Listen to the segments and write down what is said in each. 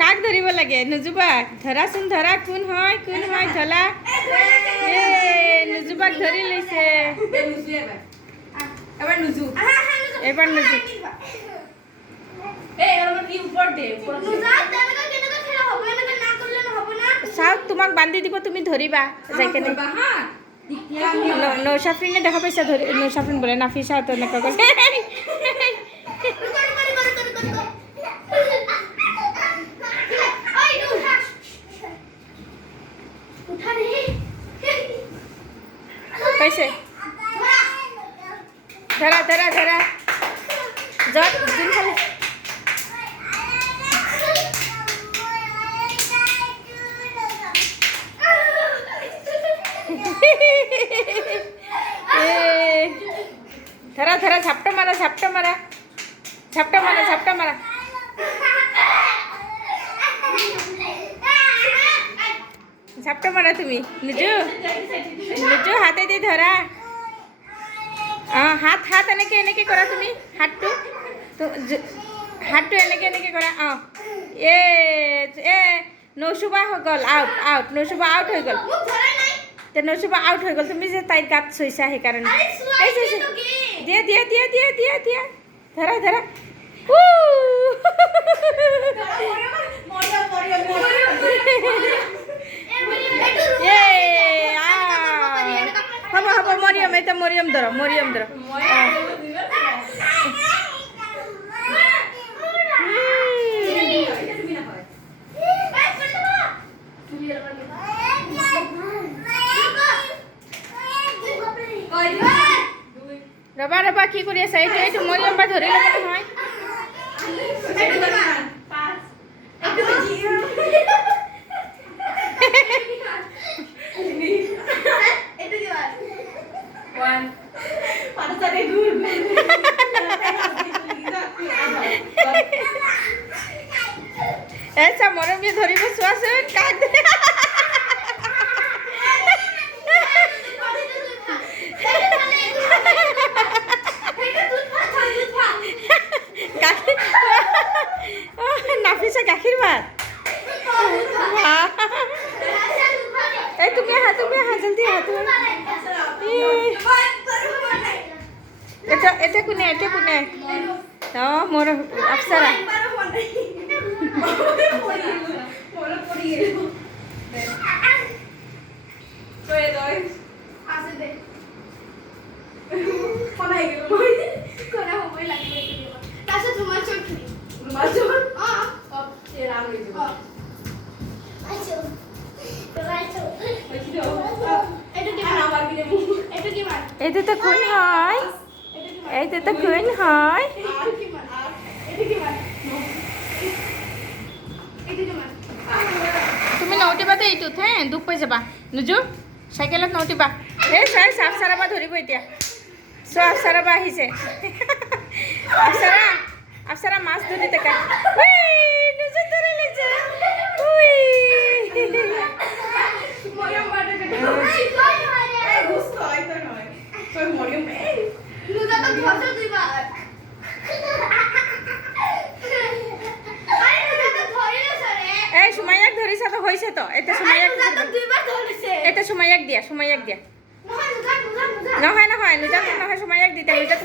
কাক ধৰিব লাগে নুজুবাক ধৰাচোন ধৰা কোন হয় ধলা নুজুবাক ধৰি লৈছে এবাৰ নুজু চাওক তোমাক বান্ধি দিব তুমি ধৰিবা যাই কেনে নৌশাফ্ৰিনে দেখা পাইছা ধৰি নৌশাফ্ৰিন বোলে নাফিসা তো এনেকুৱা কৈছে পাইছে ধৰা যত যোনফালে ধৰা ঝাপটা মাৰা ঝাপটা মাৰা তুমি নিজু হাতে দি ধৰা হাত এনেকে কৰা তুমি হাতটো এনেকে কৰা এ নৌশুবা হৈ গ'ল আউট নৌশুবা আউট হৈ গ'ল নৌশুবা আউট হৈ গ'ল তুমি যে তাইৰ গাত চৈছা সেইকাৰণে দিয়া ধৰা হ'ব মৰিয়ম এটা মৰিয়ম ধৰ ৰবা কি কৰি আছা এইটো মৰিয়ম বা ধৰি ল'ব নহয় ऐसा मरम ये धरिब चुआचोन काक नाफिसा गाखिर भात তুমি আহা জলদি আহা তুমি এটা কোনে মোৰ আপসারা এটা তো কোন হয় তুমি নৌটিবা তো এইটোত হে দুখ পাই যাবা নুজু সাইকেলত নৌটিবা এই চাই আপসাৰাবা ধৰিব এতিয়া আপসাৰাবা আহিছে আপসাৰা মাছ ধৰি থাকা নুজু ধৰি লৈছে এই সুমাইয়াক ধৰিছা তো হৈছে তো এটা সুমাইয়াক দিয়া নহয় নুজাত নহয় সুমাইয়াক দিতে নুজাত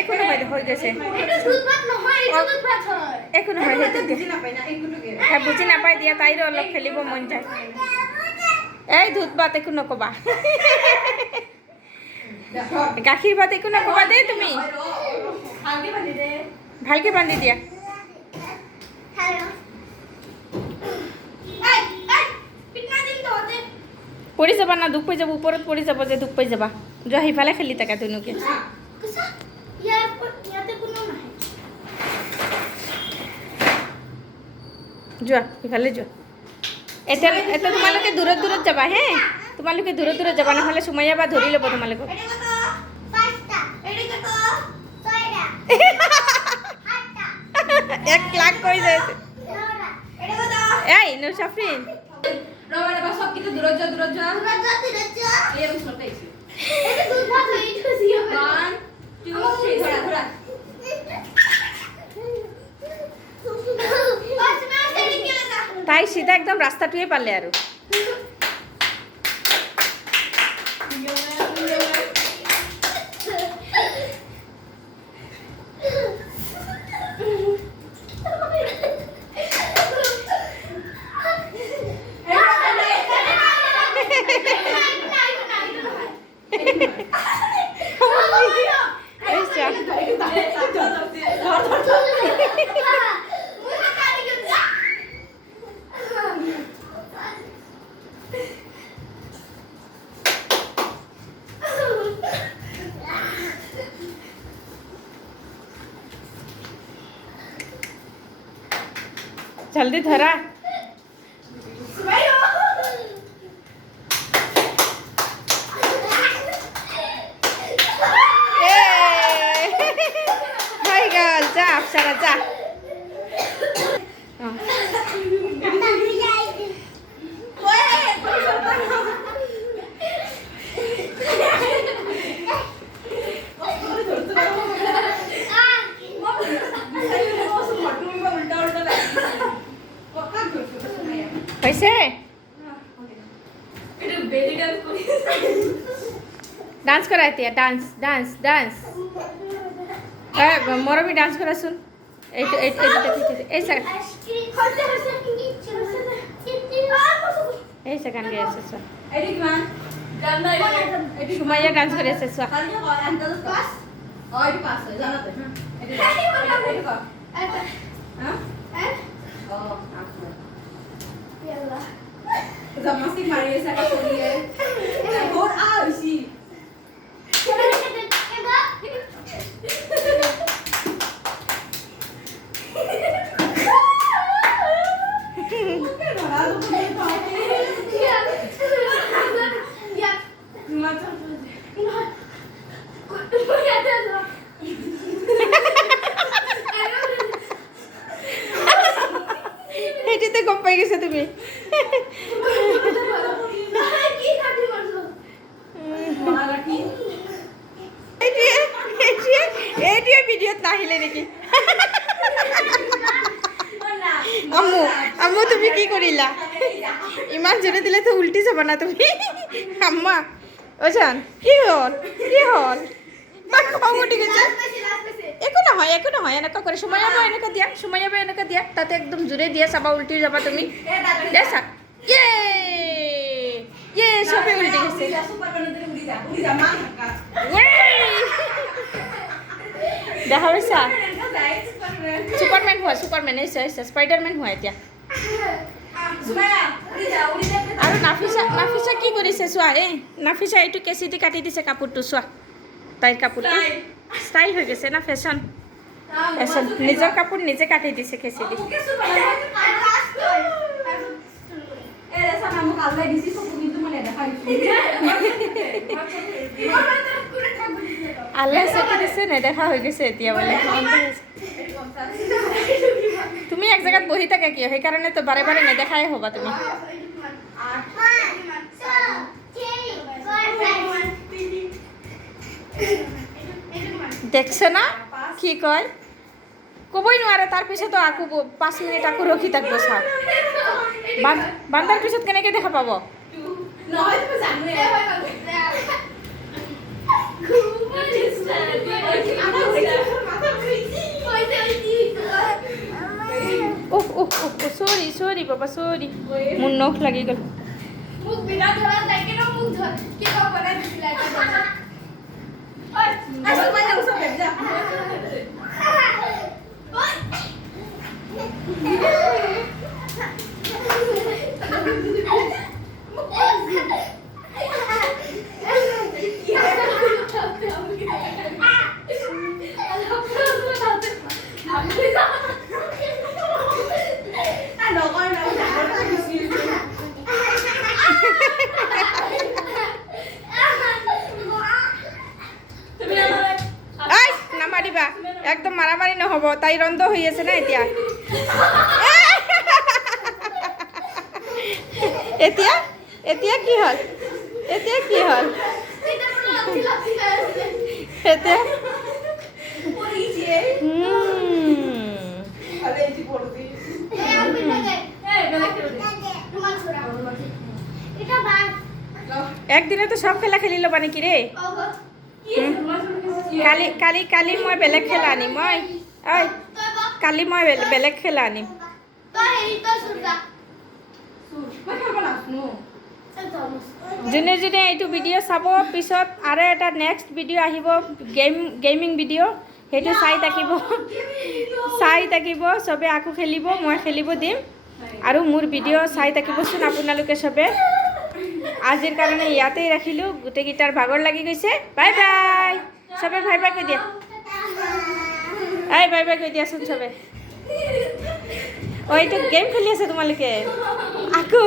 একো নহয় হৈ গৈছে একো নহয় সেইটো বুজি নাপাই দিয়া তাইৰো অলপ খেলিব মন যায় এই দুধ ভাত একো নকবা গাখীৰ ভাত একো নকবা দেই তুমি ভালকে বান্ধি দিয়া পৰি যাবা না দুখ পাই যাব ওপৰত পৰি যাব যে দুখ পাই যাবা যোৱা সিফালে খেলি থাকা দুনুকে যোৱা সিফালে যোৱা এটা তোমালোকে দূৰত যাবা হে তোমালোকে দূৰত যাবা নহ'লে সুমাইয়া বা ধৰি ল'ব তোমালোকক এক লাখ কৈ যায় এই নৌশাফ্ৰিন রবা সব কিছু দূরত যা এই আমি শুনতে আইছি এটা দুধ ভাত হইছে 1 2 3 ধরা তাই সিধা একদম ৰাস্তাটোৱে পালে আৰু जल्दी धरा जा अप्सरा जा कैसे डांस कराती है डांस डांस डांस मोर भी डांस करा सुन ए सेकंड गए से सुमैया डांस करे से सो Masih Maria saya sendiri. Buat apa sih? এটিতে গম পাই গেছে তুমি এইটোৱে ভিডিঅ'ত নাহিলে নেকি আম্মু আম্মু তুমি কি কৰিলা ইমান জোৰে দিলেতো উল্টি যাব না তুমি আম্মা অজান কি হ'ল ইমান খং উঠি গৈছে একো নহয় এনেকুৱা কৰি সুমাইয়াবো এনেকুৱা দিয়া তাতে একদম জোৰে দিয়া চাবা উল্টি যাবা তুমি দে চাক ইয়ে চবে উল্টি গৈছে দেখা পাইছা সুপাৰমেন হৈছে স্পাইডাৰমেন হোৱা এতিয়া আৰু নাফিছা কি কৰিছে চোৱা নাফিছা এইটো কেঁচি দি কাটি দিছে কাপোৰটো চোৱা তাইৰ কাপোৰটো ষ্টাইল হৈ গৈছে না ফেশ্বন নিজৰ কাপোৰ নিজে কাটি দিছে কেঁচি দি আল্লাহ চকু দিছে নেদেখা হৈ গৈছে এতিয়া বোলে তুমি এক জেগাত বহি থাকা কিয় সেইকাৰণে তো বাৰে বাৰে নেদেখাই হ'বা তুমি দেখছে না কি কয় ক'বই নোৱাৰে তাৰপিছতো আকৌ 5 মিনিট আকৌ ৰখি থাকিব চাওক বান্ধাৰ পিছত কেনেকৈ দেখা পাব সৰি বাবা সৰি মোৰ নখ লাগি গ'ল মুখ বিনা ধৰা যায় কেন মুখ ধৰ কি কব বনাই দিছিল একদম মারামারি নহব তাই রন্ধ হয়ে আছে না এতিয়া এতিয়া এতিয়া কি হল এতিয়া একদিনে তো সব খেলা খেলি ল'বা নেকি ৰে কালি মই বেলেগ খেলা আনিম ঐ কালি মই বেলেগ খেলা আনিম যোনে যোনে এইটো ভিডিঅ' চাব পিছত আৰু এটা নেক্সট ভিডিঅ' আহিব গেমিং ভিডিঅ' সেইটো চাই থাকিব চবে আকৌ খেলিব মই খেলিব দিম আৰু মোৰ ভিডিঅ' চাই থাকিবচোন আপোনালোকে চবে আজিৰ কাৰণে ইয়াতেই ৰাখিলোঁ গোটেইকেইটাৰ ভাগৰ লাগি গৈছে বাই বাই চবে বাই বাই কৈ দিয়া বাই বাই কৈ দিয়াচোন চবে এইটো গেম খেলি আছে তোমালোকে আকৌ